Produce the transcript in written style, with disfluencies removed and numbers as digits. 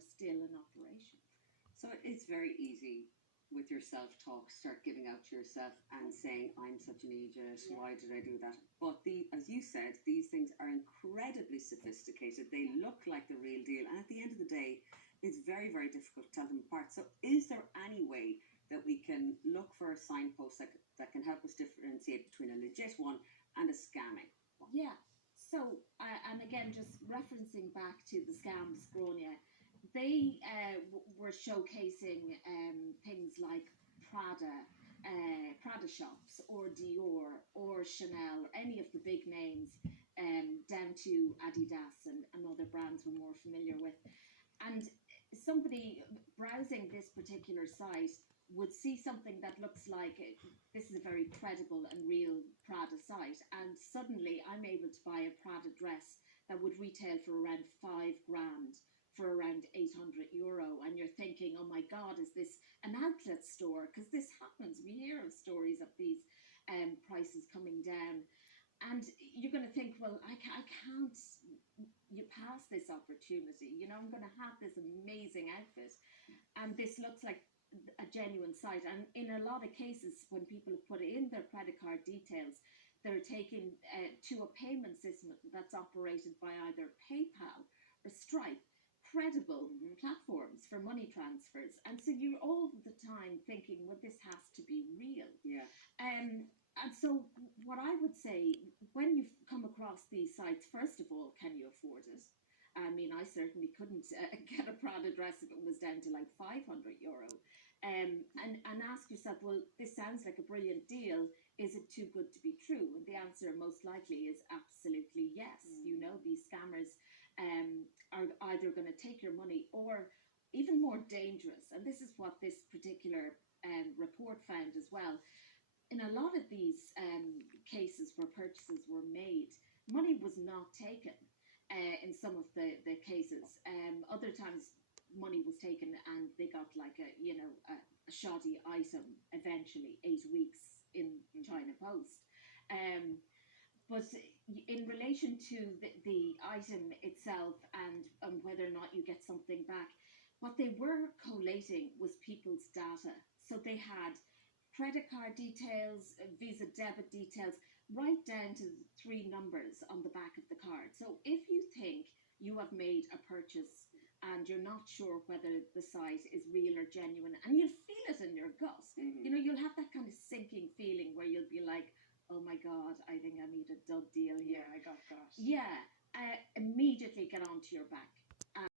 are still in operation. So it's very easy with your self-talk, start giving out to yourself and saying, I'm such an idiot, why did I do that? But as you said, these things are incredibly sophisticated. They look like the real deal. And at the end of the day, it's very, very difficult to tell them apart. So is there any way that we can look for a signpost that can help us differentiate between a legit one and a scamming one? Yeah. So, and again, just referencing back to the scams, Gráinne, they were showcasing things like Prada shops, or Dior, or Chanel, or any of the big names, down to Adidas and other brands we're more familiar with. And somebody browsing this particular site would see something that looks like this is a very credible and real Prada site, and suddenly I'm able to buy a Prada dress that would retail for around £5,000 for around €800, and you're thinking, oh my God, is this an outlet store? Because this happens. We hear of stories of these prices coming down, and you're going to think, well, I can't. You pass this opportunity. You know, I'm going to have this amazing outfit, and this looks like a genuine site. And in a lot of cases, when people have put in their credit card details, they're taken to a payment system that's operated by either PayPal or Stripe, credible platforms for money transfers. And so you're all the time thinking, well, this has to be real. Yeah. And so what I would say, when you come across these sites, first of all, can you afford it? I mean, I certainly couldn't get a Prada dress if it was down to like €500. And ask yourself, well, this sounds like a brilliant deal. Is it too good to be true? And the answer most likely is absolutely yes. You know, these scammers are either going to take your money, or even more dangerous. And this is what this particular report found as well. In a lot of these cases where purchases were made, money was not taken. In some of the cases, other times money was taken and they got like a shoddy item eventually, 8 weeks in China Post. But in relation to the item itself and whether or not you get something back, what they were collating was people's data. So they had credit card details, Visa debit details, right down to the 3 numbers on the back of the card. So if you think you have made a purchase and you're not sure whether the site is real or genuine, and you'll feel it in your gut, you know, you'll have that kind of sinking feeling where you'll be like, oh my God, I think I made a dud deal here. Yeah, I got that. Yeah, immediately get onto your back.